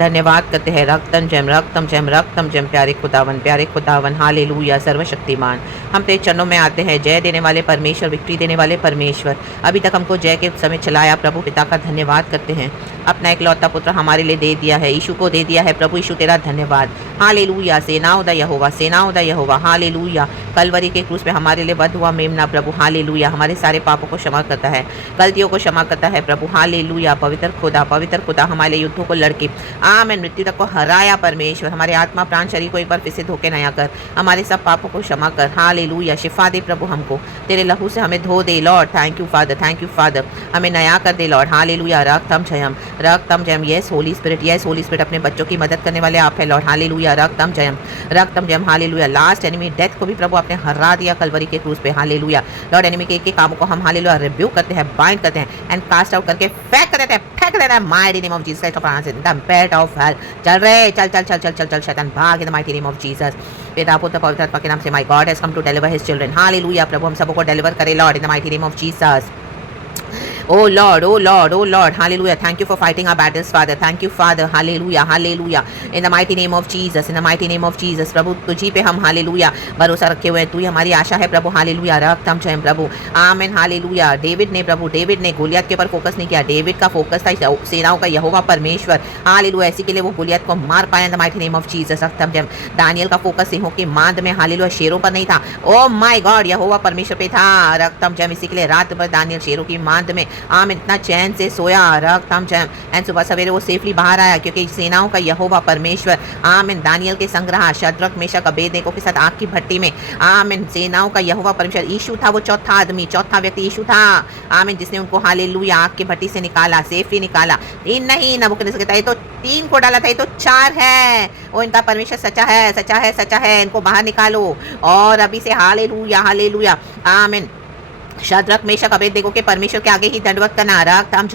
धन्यवाद करते हैं रक्तम जयम रक्तम जयम रक्तम जयम प्यारे खुदावन हालेलुया सर्वशक्तिमान। हम तेरे चरणों में आते हैं, जय देने वाले परमेश्वर, विक्ट्री देने वाले परमेश्वर। अभी तक हमको जय के समय चलाया प्रभु पिता का धन्यवाद करते हैं। अपना एक लौता पुत्र हमारे लिए दे दिया है, यीशु को दे दिया है प्रभु यीशु तेरा धन्यवाद। हालेलुया सेनाओं दा यहोवा, सेनाओं दा यहोवा। हालेलुया कलवरी के क्रूस पे हमारे लिए वध हुआ मेमना प्रभु। हालेलुया हमारे सारे पापों को क्षमा करता है, गलतियों को क्षमा करता है प्रभु। हालेलुया पवित्र खुदा हमारे युद्धों को लड़के आमेन मृत्यु तक को हराया परमेश्वर। हमारे आत्मा प्राण शरीर को एक बार फिर से धोके नया कर, हमारे सब पापों को क्षमा कर। हालेलुया शिफा दे प्रभु हमको, तेरे लहू से हमें धो दे लॉर्ड। थैंक यू फादर, हमें नया कर दे लॉर्ड। हालेलुया रक्तम जयम। यस होली स्पिरिट अपने बच्चों की मदद करने वाले आप है लॉर्ड। हालेलुया रक्तम जयम। हालेलुया लास्ट एनिमी डेथ को भी प्रभु आपने हरा दिया कलवरी के क्रूस पे। हालेलुया लॉर्ड एनिमी के एक कामों को हम हालेलुया रिब्यूक करते हैं, बाइंड करते हैं एंड कास्ट आउट करके फेंक देते हैं mighty name of Jesus Christ of Nazareth the pit of hell. चल रे चल शैतान भाग in the mighty name of Jesus. पिता पुत्र पवित्र आत्मा के नाम से my God has come to deliver his children. Hallelujah प्रभु हम सबको डिलीवर करे Lord in the mighty name of Jesus. Oh Lord, hallelujah. Thank you for fighting our battles, Father. Thank you, Father. Hallelujah. In the mighty name of Jesus, प्रभु तुझी पे हम hallelujah भरोसा रखे हुए हैं। तू ही हमारी आशा है प्रभु। हालेलुया रक्तम जयम प्रभु आमेन। हालेलुया डेविड ने गोलियत के ऊपर फोकस नहीं किया, डेविड का फोकस था सेनाओं का यहोवा परमेश्वर। हालेलुया इसी के लिए वो गोलियत को मार पाया in the mighty name of Jesus. रक्तम जयम दानियल का फोकस सिंहों की मांद में हालेलुया शेरों पर नहीं था, ओ माय गॉड यहोवा परमेश्वर पे था। रक्तम जयम इसी के लिए रात भर दानियल शेरों की मांद में इतना चैन से सोया। रक्तम जयम एंड सुबह सवेरे वो सेफली बाहर आया क्योंकि सेनाओं का यहोवा परमेश्वर आमीन दानियल के संग्रह शद्रक मेशक अबेदनेगो के साथ आग की भट्टी में आमीन सेनाओं का यहोवा परमेश्वर यीशु था वो चौथा व्यक्ति यीशु था आमीन जिसने उनको हालेलुया आग की भट्टी से निकाला, सेफली निकाला। तीन नहीं नबूकदनेस्सर कहता है तो 3 को डाला था, ये तो 4 है। वो इनका परमेश्वर सच्चा है, इनको बाहर निकालो। और अभी से हालेलुया आमीन शद्रक मेशक अबेदनेगो के परमेश्वर के आगे ही दंडवत करना। रक्तम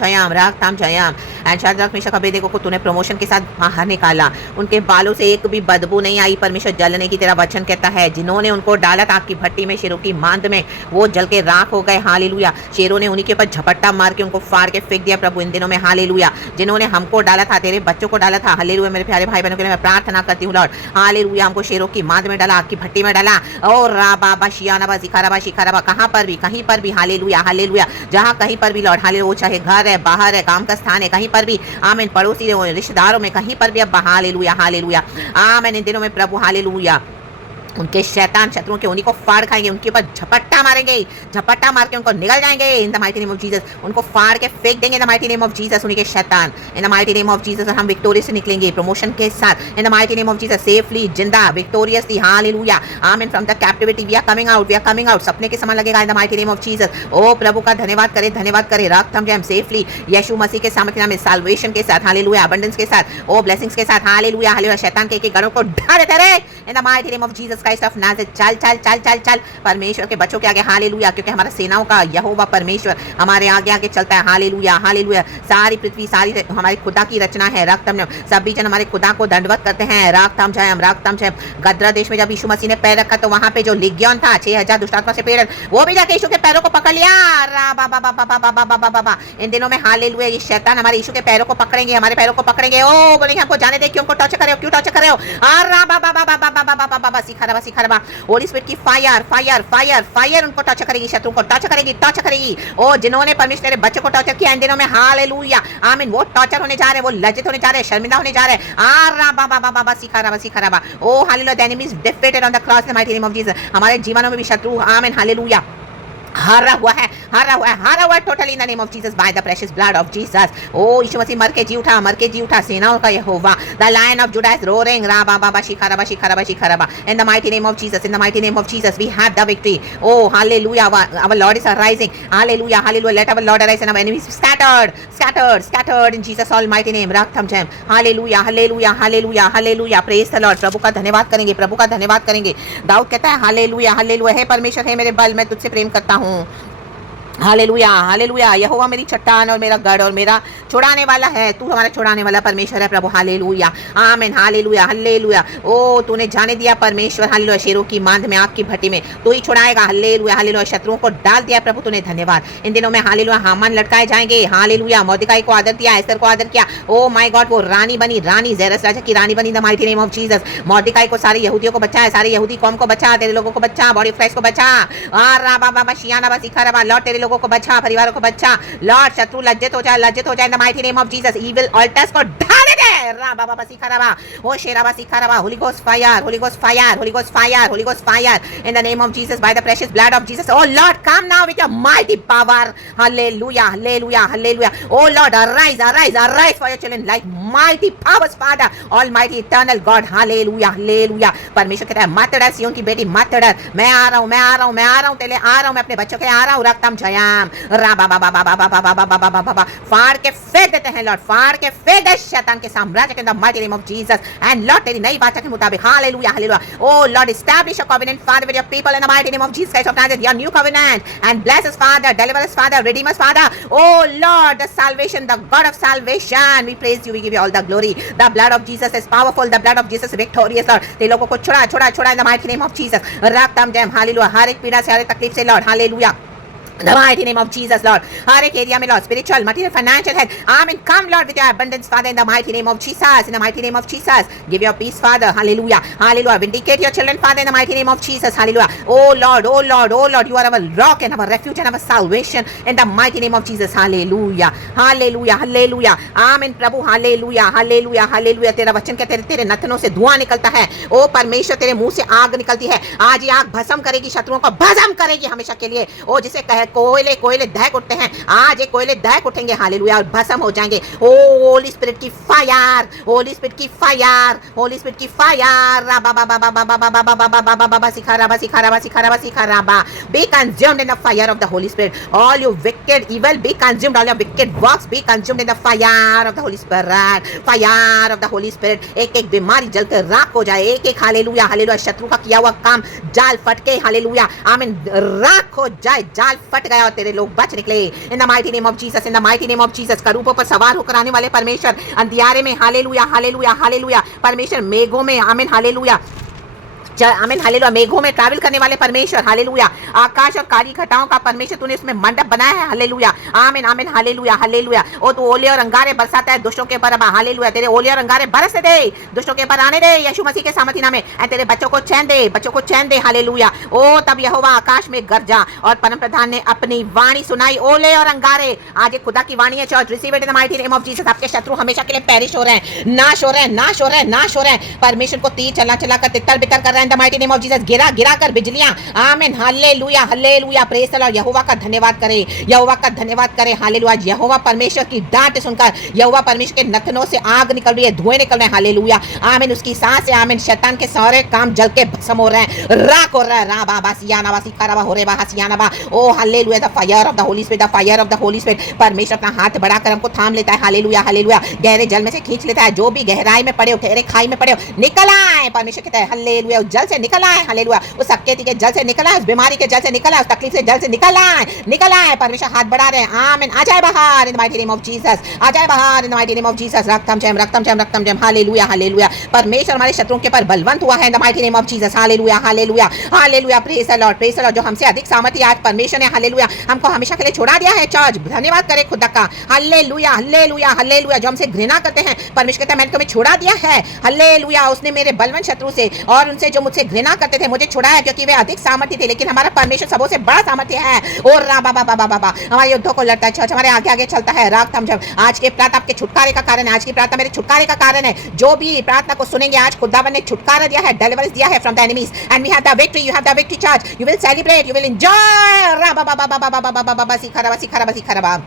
जयम एंड शद्रक मेशक अबेदनेगो को तूने प्रमोशन के साथ बाहर निकाला, उनके बालों से एक भी बदबू नहीं आई परमेश्वर जलने की तेरा वचन कहता है। जिन्होंने उनको डाला था आग की भट्टी में शेरों की मांद में वो जल के राख हो गए। हालेलुया शेरों ने उन्हीं के ऊपर झपट्टा मार के उनको फाड़ के फेंक दिया प्रभु इन दिनों में। हालेलुया जिन्होंने हमको डाला था, तेरे बच्चों को डाला था, हालेलुया मेरे प्यारे भाई बहनों के लिए मैं प्रार्थना करती हूँ लॉर्ड। हालेलुया हमको शेरों की मांद में डाला, आग की भट्टी में डाला और राबा शियानाबा शिखाराबा कहीं पर भी हालेलुया जहां कहीं पर भी लॉर्ड हालेलुया वो चाहे घर है, बाहर है, काम का स्थान है, कहीं पर भी आमीन पड़ोसी रिश्तेदारों में कहीं पर भी अब हालेलुया आमीन इन दिनों में प्रभु हालेलुया उनके शैतान शत्रुओं के उन्हीं को फाड़ खाएंगे, उनके ऊपर झपट्टा मारेंगे, झपट्टा मार के उनको निगल जाएंगे in the mighty name of Jesus. उनको फाड़ के फेंक देंगे in the mighty name of Jesus उन्हीं के शैतान in the mighty name of Jesus. और हम विक्टोरियस से निकलेंगे प्रमोशन के साथ in the mighty name of Jesus, safely जिंदा विक्टोरियसली। हालेलुया आमीन from the captivity we are coming out. सपने के समान लगेगा in the mighty name of Jesus. ओ प्रभु का धन्यवाद करे रक्तम जयम सेफली यीशु मसीह के सामर्थ्य नाम में साल्वेशन के साथ हालेलुया अबंडेंस के साथ ओ ब्लेसिंग्स के साथ हालेलुया शैतान के गढ़ों को ढा देते रहे इन the mighty name of Jesus Christ of Nazareth. चल परमेश्वर के बच्चों के आगे हालेलुया क्योंकि हमारा सेनाओं का यहोवा परमेश्वर हमारे आगे चलता है। हालेलुया सारी पृथ्वी सारी हमारी खुदा की रचना है। रक्तम जयम सभी जन हमारे खुदा को दंडवत करते हैं। रक्तम जयम गद्रा देश में जब यीशु मसीह ने पैर रखा तो वहां पे जो लिग्योन था 6000 दुष्टात्मा से पीड़ित वो भी जाके यीशु के पैरों को पकड़ लिया। इन दिनों में हालेलुया ये शैतान हमारे यीशु के पैरों को पकड़ेंगे, हमारे पैरों को पकड़ेंगे। ओ बोलेंगे हमको जाने दे, क्यों टॉर्चर कर रहे हो सिखा होली स्पिरिट की फायर उनको टॉर्चर करेगी, शत्रु को टॉर्चर करेगी। ओ जिन्होंने परमेश्वर के बच्चों को टॉर्चर किया इन दिनों में हालेलुया आमीन वो टॉर्चर होने जा रहे हैं, वो लज्जित होने जा रहे हैं, शर्मिंदा होने जा रहे हैं। सिखा ओ hallelujah the enemy is defeated on the cross in the mighty name of Jesus. हमारे जीवनों में भी शत्रु आमीन हालेलुया हारा हुआ है totally in the name of Jesus by the precious blood of Jesus. ओ यीशु मसीह मर के जी उठा सेनाओं का यहोवा the lion of Judah is roaring शिखरबा in the mighty name of Jesus we have the victory. ओ hallelujah our Lord is arising. Hallelujah let our Lord arise and our enemies scattered in Jesus almighty name. रक्तम जयम hallelujah praise the Lord. प्रभु का धन्यवाद करेंगे। दाऊद कहता है hallelujah हे परमेश्वर हे मेरे बल, मैं तुझसे प्रेम करता हूँ। Hallelujah hallelujah. यहोवा मेरी चट्टान और मेरा गढ़ और मेरा छुड़ाने वाला है, तू हमारा छुड़ाने वाला परमेश्वर है प्रभु। हालेलुया आमीन हालेलुया हालेलुया। ओ तूने जाने दिया परमेश्वर हालेलुया, शेरों की मांद में, आग की भट्टी में तू ही छुड़ाएगा। Hallelujah hallelujah. शत्रुओं को डाल दिया प्रभु तूने, धन्यवाद। इन दिनों में हालेलुया हामान लटकाए जाएंगे। हालेलुया। मोर्देकाई को आदर दिया, एस्तर को आदर किया। ओ माय गॉड वो रानी बनी, रानी जेरस राजा की रानी बनी the mighty name of Jesus. मोर्देकाई को, सारे यहूदियों को बचा है, सारे यहूदी कौम को बचा, तेरे लोगों को बचा, बॉडी ऑफ क्राइस्ट को बचा। आरा बाबा शियाना बा सिखा रबा लॉर्ड, तेरे लोगों को बचा, परिवारों को बचा लॉर्ड। शत्रु लज्जित हो जाए, लज्जित हो जाए इन the mighty name of Jesus. Evil alters को ढाले दे। रा बाबा सिखा रबा ओ शेरा बा सिखा रबा। Holy ghost fire, holy ghost fire, holy ghost fire, holy ghost fire in the name of Jesus by the precious blood of Jesus. O Lord come now with your mighty power. Hallelujah hallelujah hallelujah. O Lord arise arise arise for your children like mighty powers father almighty eternal God. Hallelujah hallelujah. परमेश्वर कहता है मत डर सिय्योन की बेटी मत डर, मैं आ रहा हूं, मैं आ रहा हूं, मैं आ रहा हूं, तेरे आ रहा हूं, मैं अपने बच्चों के आ रहा हूं। रक्तम जयाम रा बाबा बाबा बाबा बाबा बाबा बाबा फाड़ के फेंक देते हैं लॉर्ड, फाड़ के फेंक दे शैतान के साम्राज्य के अंदर mighty name of Jesus. And Lord तेरी नई वाचा के मुताबिक hallelujah hallelujah. O Lord establish a covenant father with your people in the mighty name of Jesus Christ of Nazareth, your new covenant and bless us father, deliver us father, redeem us father. Oh Lord, the salvation, the God of salvation, we praise you, we give you all the glory. The blood of Jesus is powerful, the blood of Jesus is victorious Lord. ते लोगों को छुड़ा छुड़ा छुड़ा in the mighty name of Jesus. रक्तम जयम हालेलुया। हर एक पीड़ा से, हर एक तकलीफ से Lord hallelujah. The mighty name of Jesus, Lord. हर एक एरिया में Lord, spiritual, material, financial health. Amen. Come, Lord, with your abundance, Father, in the mighty name of Jesus. In the mighty name of Jesus. Give your peace, Father. Hallelujah. Hallelujah. Vindicate your children, Father, in the mighty name of Jesus. Hallelujah. Oh Lord, oh Lord, oh Lord. You are our rock and our refuge and our salvation. In the mighty name of Jesus. Hallelujah. Hallelujah. Hallelujah. Amen. Prabhu Hallelujah. Hallelujah. Hallelujah. तेरा वचन के तेरे नथनों से धुआं निकलता है। ओ परमेश्वर तेरे मुंह से आग निकलती है। आज ये आग भस्म करेगी, शत्रुओं को भस्म करेगी हमेशा के लिए। ओ जिसे कहे कोयले कोयले दहक उठते हैं, आज ये कोयले दहक उठेंगे हालेलुया और भस्म हो जाएंगे। ओ होली स्पिरिट की फायर, होली स्पिरिट की फायर, होली स्पिरिट की फायर। बाबा बाबा बाबा बाबा बाबा बाबा बाबा बाबा सिखा रबा सिखा रबा सिखा रबा सिखा रबा। Be consumed in the fire of the holy spirit. All you wicked evil be consumed, all your wicked works be consumed in the fire of the holy spirit, fire of the holy spirit. एक एक बीमारी जलकर राख हो जाए, एक एक hallelujah hallelujah शत्रु का किया हुआ काम जाल फटके हालेलुया आमीन राख हो जाए। जाल फट गया और तेरे लोग बच निकले। इन the mighty name of Jesus, in the mighty name of Jesus. करूबों पर सवार होकर आने वाले परमेश्वर, अंधियारे में हालेलुया हालेलुया हालेलुया परमेश्वर, मेघों में आमीन हालेलुया आमीन हालेलुया, मेघों में ट्रैवल करने वाले परमेश्वर हालेलुया। आकाश और काली घटाओं का परमेश्वर तूने उसमें मंडप बनाया है हालेलुया आमीन आमीन हालेलुया हालेलुया। ओ तू ओले और अंगारे बरसाता है दुष्टों के ऊपर हालेलुया। तेरे ओले और अंगारे बरसने दे, दुष्टों के ऊपर आने दे यीशु मसीह के सामर्थी नाम में। एंड तेरे बच्चों को चैन दे, बच्चों को चैन दे हालेलुया। ओ तब यहोवा आकाश में गरजा और परम प्रधान ने अपनी वाणी सुनाई। ओले और अंगारे, आज एक खुदा की वाणी है church, receive it in the mighty name of Jesus. आपके शत्रु हमेशा के लिए पेरिश हो रहे हैं, नाश हो रहे हैं, नाश हो रहे हैं, नाश हो रहे हैं। परमेश्वर को तीर चला चला कर तितर बितर कर रहे हैं in the mighty name of Jesus. गिरा गिरा कर बिजलियां आमीन hallelujah hallelujah. Praise the Lord. यहोवा का धन्यवाद करें, यहोवा का धन्यवाद करें हालेलुया। यहोवा परमेश्वर की डांट सुनकर यहोवा परमेश्वर के नथनों से आग निकल रही है, धुएं निकल रहे हैं हालेलुया आमीन। उसकी सांस से आमीन शैतान के सारे काम जल के भस्म हो रहे हैं, राख हो रहा है। रा बाबा सियाना बा सिखारा बा हो रे बा हसियाना बा। ओ hallelujah. The fire of the holy spirit, the fire of the holy spirit. परमेश्वर अपना हाथ बढ़ाकर हमको थाम लेता है हालेलुया हालेलुया। गहरे जल में से खींच लेता है, जो भी गहराई में पड़े हो, गहरे खाई में पड़े हो, निकल आए। परमेश्वर कहता है हालेलुया, उस जल से निकल आए हालेलुया। उस सकेती के जल से निकल आए, उस बीमारी के जल से निकल आए, उस तकलीफ से जल से निकल आए, निकल आए। परमेश्वर हाथ बढ़ा रहे हैं आमीन। आ जाए बाहर in the mighty name of Jesus, आ जाए बाहर in the mighty name of Jesus. रक्तम जयम रक्तम जयम रक्तम जयम हालेलुया हालेलुया। परमेश्वर हमारे शत्रुओं के ऊपर बलवंत हुआ है in the mighty name of Jesus hallelujah hallelujah hallelujah. Praise the Lord, praise the Lord. जो हमसे अधिक सामर्थी आज परमेश्वर ने हालेलुया हमको हमेशा के लिए छोड़ा दिया है चर्च, धन्यवाद करे खुदा का हालेलुया हालेलुया हालेलुया। जो हमसे घृणा करते हैं परमेश्वर कहता है मैंने तुम्हें छोड़ा दिया है हालेलुया। उसने मेरे बलवंत शत्रु से और उनसे जो मुझसे घृणा करते थे मुझे छुड़ाया, क्योंकि वे अधिक सामर्थ्य थे, लेकिन हमारा परमेश्वर सबों से बड़ा सामर्थ्य है। और रा बाबा बाबा बाबा हमारे युद्धों को लड़ता है, चर्च हमारे आगे आगे चलता है। राग थम जब आज के प्रार्थना आपके छुटकारे का कारण है, आज की प्रार्थना मेरे छुटकारे का कारण है। जो भी प्रार्थना को सुनेंगे आज खुदावन ने छुटकारा दिया है, डिलीवरेंस दिया है from the enemies and we have the victory. You have the victory church, you will celebrate, you will enjoy. रा बाबा बाबा बाबा बाबा बाबा सिखा रबा सिखा रबा सिखा रबा।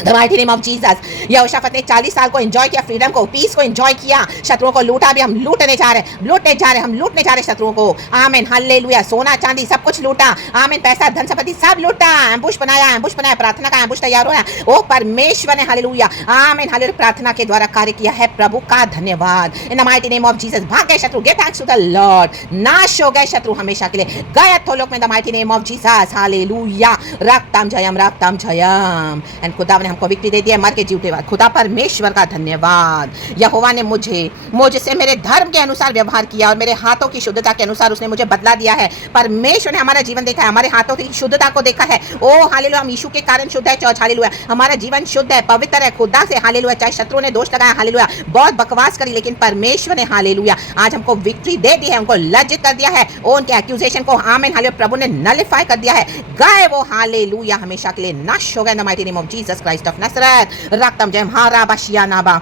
The mighty name of Jesus. यहोशाफात ने 40 साल को एंजॉय किया, फ्रीडम को, पीस को एंजॉय किया, शत्रुओं को लूटा भी। हम लूटने जा रहे हैं, हम लूटने जा रहे शत्रुओं को। आमीन, हालेलुया। सोना चांदी सब कुछ लूटा। आमीन, पैसा धन संपत्ति सब लूटा। एम्बुश बनाया, प्रार्थना का एम्बुश तैयार हो रहा है। ओ परमेश्वर ने हालेलुया, आमीन, हालेलुया, प्रार्थना के द्वारा कार्य किया है। प्रभु का धन्यवाद। In the mighty name of Jesus. भाग गए शत्रु, give thanks to the Lord. नाश हो गए शत्रु हमेशा के लिए, गए अधोलोक में। The mighty name of Jesus, hallelujah. रक्तम जयम, रक्तम जयम। एंड खुदा ने हमको विक्ट्री दे दी है, के जीवते बाद। खुदा परमेश्वर का धन्यवाद। यहोवा ने मुझसे मेरे धर्म के अनुसार व्यवहार किया और मेरे हाथों की शुद्धता के अनुसार उसने मुझे बदला दिया है। परमेश्वर ने हमारा जीवन देखा है, हमारे हाथों की शुद्धता को देखा है। ओ हालेलुया, हम यीशु के कारण शुद्ध है चर्च। हालेलुया, हमारा जीवन शुद्ध है, पवित्र है खुदा से। हालेलुया, चाहे शत्रु ने दोष लगाया, हालेलुया, बहुत बकवास करी, लेकिन परमेश्वर ने हालेलुया आज हमको विक्ट्री दे दी है, हमको लज्जित कर दिया है। ओ उनके एक्यूजेशन को आमीन हालेलुया प्रभु ने नलिफाई कर दिया है। गए वो हालेलुया हमेशा के लिए नाश हो गए। In the mighty name of Jesus Christ of Nazareth. रक्तम जयम, हारा बाशिया नाबा,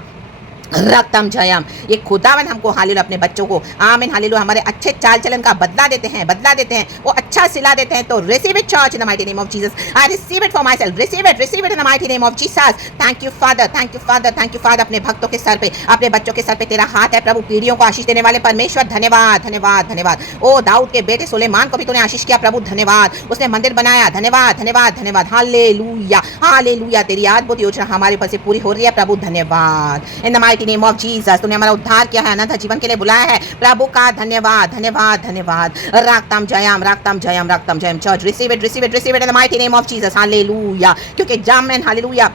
रक्तम जयम। ये खुदावन हमको हालेलुया अपने बच्चों को आमीन हालेलुया हमारे अच्छे चाल चलन का बदला देते हैं, वो अच्छा सिला देते हैं। तो receive it church in the mighty name of Jesus. I receive it for my self, receive it in the mighty name of Jesus. Thank you father, thank you father, thank you father. अपने भक्तों के sir पे, अपने बच्चों के sir पे तेरा हाथ है प्रभु। पीढ़ियों को आशीष देने वाले परमेश्वर धन्यवाद, धन्यवाद, धन्यवाद। ओ दाऊद के बेटे सुलेमान को भी तूने आशीष किया प्रभु, धन्यवाद। उसने मंदिर बनाया, धन्यवाद, धन्यवाद, धन्यवाद। Hallelujah, hallelujah. तेरी अद्भुत योजना हमारे ऊपर से पूरी हो रही है प्रभु, धन्यवाद। In the mighty name of Jesus तूने हमारा उद्धार किया है, अनंत जीवन के लिए बुलाया है प्रभु का धन्यवाद, धन्यवाद, धन्यवाद। रक्तम जयम, रक्तम जयम, रक्तम जयम। Church receive it in the mighty name of Jesus. Hallelujah. क्योंकि जामेन हालेलुया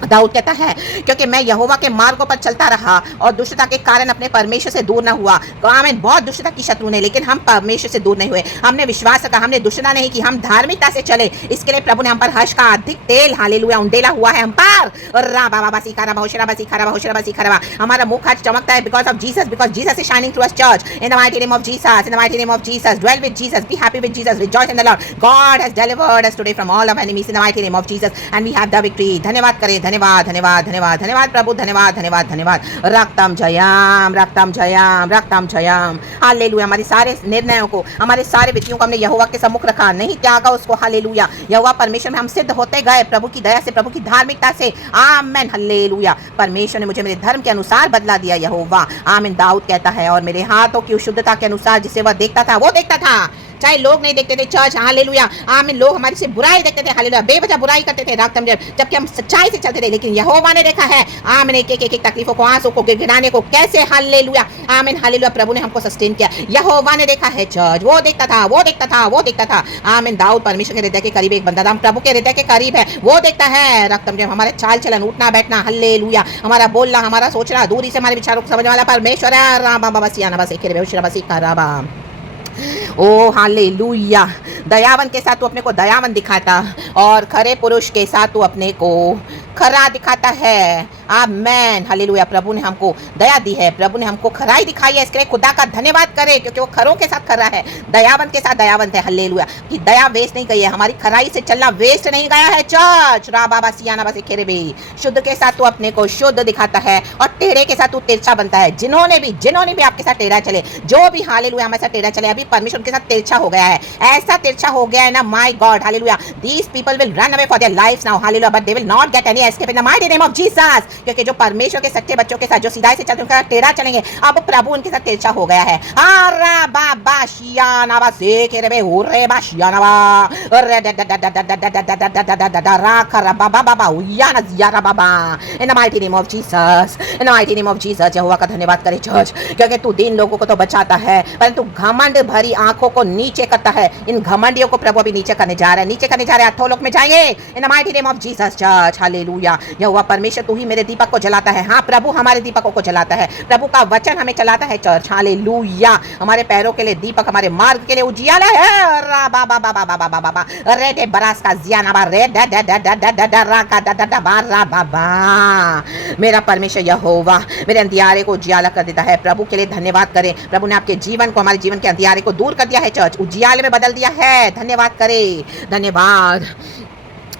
दाऊद कहता है, क्योंकि मैं यहोवा के मार्गों पर चलता रहा और दुष्टता के कारण अपने परमेश्वर से दूर न हुआ। आमीन। बहुत दुष्टता की शत्रु ने, लेकिन हम परमेश्वर से दूर नहीं हुए। हमने विश्वास रखा, हमने दुष्टता नहीं की, हम धार्मिकता से चले। इसके लिए प्रभु ने हम पर हर्ष का अधिक तेल हालेलुया उंडेला हुआ है हम पर। रा बाबा बासी खारा बहुशरा बासी खारा बहुशरा बासी खारा। हमारा मुख आज चमकता है because of Jesus, because Jesus is shining through us church. In the mighty name of Jesus, in the mighty name of Jesus. Dwell with Jesus, be happy with Jesus, rejoice in the Lord. God has delivered us today from all of enemies in the mighty name of Jesus and we have the victory. धन्यवाद करें, धन्यवाद, धन्यवाद, धन्यवाद, धन्यवाद प्रभु, धन्यवाद, धन्यवाद, धन्यवाद। रक्तम जयम, रक्तम जयम, रक्तम जयम। हालेलुया। हमारे सारे निर्णयों को, हमारे सारे विधियों को हमने यहोवा के सम्मुख रखा, नहीं त्यागा उसको। हालेलुया। यहोवा परमेश्वर में हम सिद्ध होते गए प्रभु की दया से, प्रभु की धार्मिकता से। आमीन हालेलुया। परमेश्वर ने मुझे मेरे धर्म के अनुसार बदला दिया यहोवा। आमीन। दाऊद कहता है, और मेरे हाथों की शुद्धता के अनुसार जिसे वह देखता था वो देखता था, चाहे लोग नहीं देखते थे चर्च। हालेलुया। आमीन। लोग हमारी से बुराई देखते थे, हालेलुया, बेवजह बुराई करते थे रक्तम जबकि हम सच्चाई से चलते थे, लेकिन यहोवा ने देखा है आमीन एक एक तकलीफों को, आंसू को, गिड़गिड़ाने को कैसे। हालेलुया। आमीन हालेलुया। प्रभु ने हमको सस्टेन किया, यहोवा ने देखा है चर्च। वो देखता था, वो देखता था, वो देखता था। आमीन। दाऊद परमेश्वर के हृदय के करीब एक बंदा था, हम प्रभु के हृदय के करीब है, वो देखता है रक्तम जब हमारे चाल चलन, उठना बैठना, हालेलुया, हमारा बोलना, हमारा सोचना, दूरी से हमारे विचारों को समझने वाला परमेश्वर है। राम बाबा सियाना बस एक बसी का राबा। ओ हालेलुया। दयावन के साथ तू अपने को दयावन दिखाता और खरे पुरुष के साथ तू अपने को खरा दिखाता है। Amen hallelujah. प्रभु ने हमको दया दी है, प्रभु ने हमको खराई दिखाई है, इसके लिए खुदा का धन्यवाद करें, क्योंकि वो खरों के साथ खरा है, दयावंत के साथ दयावंत है। हालेलुया। कि दया वेस्ट नहीं गई है, हमारी खराई से चलना वेस्ट नहीं गया है चर्च। रा बाबा सियाना बस खेरे बे। शुद्ध के साथ तू अपने को शुद्ध दिखाता है और टेढ़े के साथ तू तिरछा बनता है। जिन्होंने भी आपके साथ टेढ़ा चले, जो भी हालेलुया हमारे साथ टेढ़ा चले, अभी परमेश्वर के साथ तिरछा हो गया है, ऐसा तिरछा हो गया है ना, my God hallelujah. These people will run away for their lives now hallelujah, but they will not get any escape in the mighty name of Jesus. क्योंकि जो परमेश्वर के सच्चे बच्चों के साथ जो सीधाई से चलते उनके साथ टेढ़ा चलेंगे, अब प्रभु उनके साथ तिरछा हो गया है। आरा बाबा शियाना बा से के रे होरे बा शियाना बा रे ड ड ड ड ड ड ड रा खरा बाबा बाबा उयाना जियारा बाबा। In the mighty name of Jesus, in the mighty name of Jesus. यहोवा का धन्यवाद करे चर्च, क्योंकि तू दीन लोगों को तो बचाता है, परंतु घमंड भरी आंखों को नीचे करता है। इन घमंडियों को प्रभु अभी नीचे करने जा रहा है, नीचे करने जा रहे हैं, अधोलोक में जाएंगे। In the mighty name of Jesus church. Hallelujah. यहोवा परमेश्वर तू ही मेरे दीपक को जलाता है। हाँ प्रभु हमारे दीपकों को जलाता है, प्रभु का वचन हमें चलाता है चर्च। हालेलुया। हमारे पैरों के लिए दीपक, हमारे मार्ग के लिए उजियाला है। रा बा बा बा बा बा बा बा बा रे दे बरास का जियाना बा रे ड ड ड ड ड ड रा का ड ड ड बा रा बा बा। मेरा परमेश्वर यहोवा मेरे अंधियारे को उजियाला कर देता है। प्रभु के लिए धन्यवाद करें। प्रभु ने आपके जीवन को, हमारे जीवन के अंधियारे को दूर कर दिया है चर्च, उजियाले में बदल दिया है। धन्यवाद करें, धन्यवाद,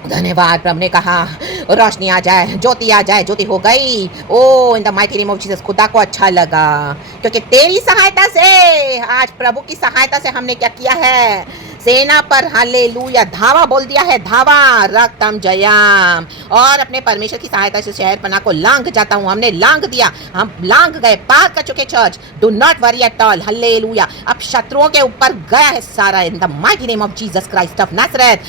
धन्यवाद। प्रभु ने कहा रोशनी आ जाए, ज्योति आ जाए, ज्योति हो गई। ओ in the mighty name of Jesus. खुदा को अच्छा लगा, क्योंकि तेरी सहायता से, आज प्रभु की सहायता से हमने क्या किया है, सेना पर हालेलुया धावा बोल दिया है, धावा रक्तम जयम। और अपने परमेश्वर की सहायता से शहर पना को लांघ जाता हूँ। हमने लांघ दिया, हम लांघ गए, पार कर चुके church. Do not worry at all, hallelujah. अब शत्रुओं के ऊपर गया है सारा, in the mighty name of Jesus Christ of Nazareth.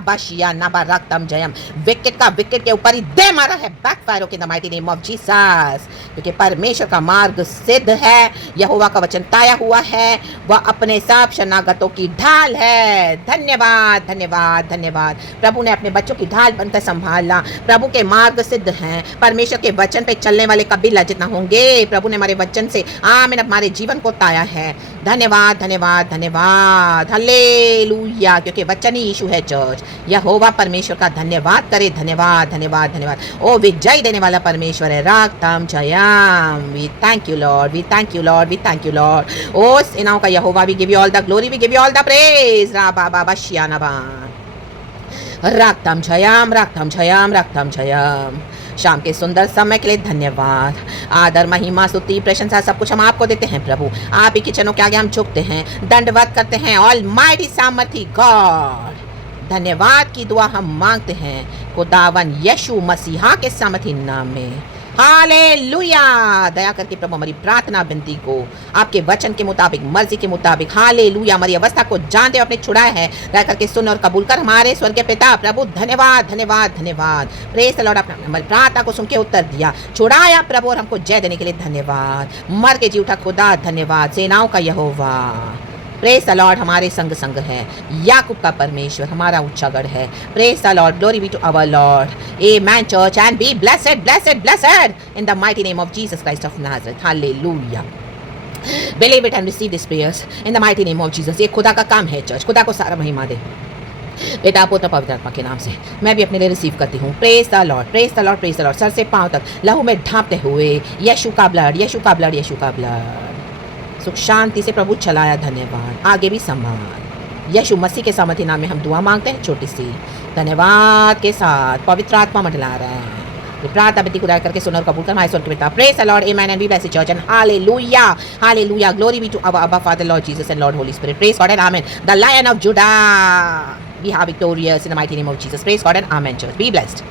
बाशिया नबा रक्तम जयम। विकेट का विकेट के ऊपर ही दे मारा है, backfire in the mighty name of Jesus. क्योंकि परमेश्वर का मार्ग सिद्ध है, यहोवा का वचन ताया हुआ है, वह अपने सब शरणागतों की ढाल है। धन्यवाद धन्यवाद धन्यवाद। प्रभु ने अपने बच्चों की ढाल बनकर संभाला। प्रभु के मार्ग सिद्ध हैं, परमेश्वर के वचन पे चलने वाले कभी लज्जित ना होंगे। प्रभु ने हमारे वचन से आमीन हमारे जीवन को ताया है। धन्यवाद धन्यवाद धन्यवाद, हालेलुया। क्योंकि वचन ही यीशु है चर्च। यहोवा परमेश्वर का धन्यवाद करे, धन्यवाद धन्यवाद धन्यवाद। ओ विजय देने वाला परमेश्वर है, रागतम जयम। We thank you Lord, we thank you Lord, we thank you Lord. ओ सेनाओं का यहोवा, we give you all the glory, we give you all the praise. रागतम जयम, रागतम जयम, रागतम जयम। शाम के सुंदर समय के लिए धन्यवाद। आदर महिमा स्तुति प्रशंसा सब कुछ हम आपको देते हैं प्रभु। आप ही के चरणों के आगे हम झुकते हैं, दंडवत करते हैं। ऑलमाइटी सामर्थी गॉड, धन्यवाद की दुआ हम मांगते हैं खुदावन यीशु मसीहा के सामर्थी नाम में, हालेलुया। दया करके प्रभु हमारी प्रार्थना विनती को आपके वचन के मुताबिक, मर्जी के मुताबिक, हालेलुया, हमारी अवस्था को जानते हुए आपने छुड़ाया है। दया करके सुन और कबूल कर हमारे स्वर्गीय पिता प्रभु। धन्यवाद धन्यवाद धन्यवाद। प्रेज द लॉर्ड, आपने हमारी प्रार्थना को सुन के उत्तर दिया, छुड़ाया प्रभु और हमको जय देने के लिए धन्यवाद। मर के जी उठा खुदा, धन्यवाद। सेनाओं का यहोवा, प्रेज द लॉर्ड, हमारे संग संग है। याकूब का परमेश्वर हमारा ऊंचागढ़ है। Praise the Lord, glory be to our Lord. Amen church, and be blessed blessed blessed in the mighty name of Jesus Christ of Nazareth, hallelujah. Believe it and receive this prayers in the mighty name of Jesus. ये खुदा का काम है church, खुदा को सारा महिमा दे। बेटा पुत्र पवित्र आत्मा के नाम से मैं भी अपने लिए रिसीव करती हूँ। Praise the Lord, praise the Lord, praise the Lord. Sir से पांव तक लहू में ढांपते हुए यीशु का ब्लड, यीशु का ब्लड, यीशु का ब्लड। सुख शांति से प्रभु चलाया, धन्यवाद। आगे भी संभाल, यीशु मसीह के सामर्थ्य नाम में हम दुआ मांगते हैं छोटी सी धन्यवाद के साथ। पवित्र आत्मा मंडला रहा है, प्रार्थना विनती खुदा करके सुन और कबूल कर हमारे स्वर्ग के पिता। Praise the Lord, amen and we bless the church and hallelujah, hallelujah. Glory be to our abba father Lord Jesus and Lord holy spirit. Praise God and amen. The lion of Judah, we are victorious in the mighty name of Jesus. Praise God and amen church, be blessed.